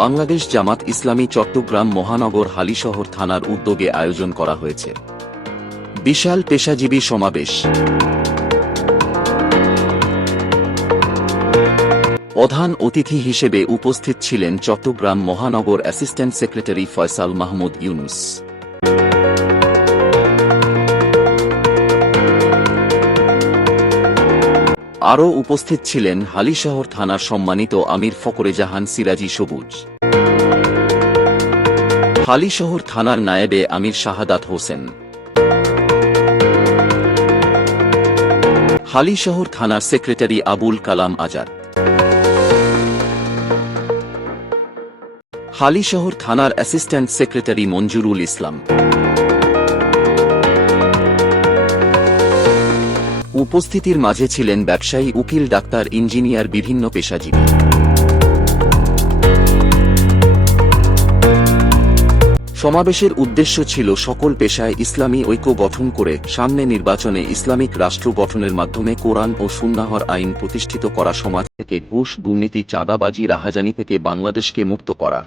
বাংলাদেশ জামাত ইসলামী চট্টগ্রাম মহানগর হালিশহর থানার উদ্যোগে আয়োজন করা হয়েছে। বিশাল পেশাজীবী সমাবেশ। প্রধান অতিথি হিসেবে উপস্থিত ছিলেন চট্টগ্রাম মহানগর অ্যাসিস্ট্যান্ট সেক্রেটারি ফয়সাল মাহমুদ ইউনুস। আরও উপস্থিত ছিলেন হালিশহর থানার সম্মানিত আমির ফকরে জাহান সিরাজি সবুজ। হালিশহর থানার নায়েবে আমির শাহাদাত হোসেন। হালিশহর থানার সেক্রেটারি আবুল কালাম আজাদ। হালিশহর থানার অ্যাসিস্ট্যান্ট সেক্রেটারি মঞ্জুরুল ইসলাম। উপস্থিতির মাঝে ছিলেন ব্যবসায়ী, উকিল, ডাক্তার, ইঞ্জিনিয়ার, বিভিন্ন পেশাজীবী। সমাবেশের উদ্দেশ্য ছিল সকল পেশায় ইসলামী ঐক্য গঠন করে সামনে নির্বাচনে ইসলামিক রাষ্ট্র গঠনের মাধ্যমে কোরআন ও সুন্নাহর আইন প্রতিষ্ঠিত করা সমাজ থেকে ঘুষ, দুর্নীতি, চাঁদাবাজি, রাহাজানি থেকে বাংলাদেশকে মুক্ত করা।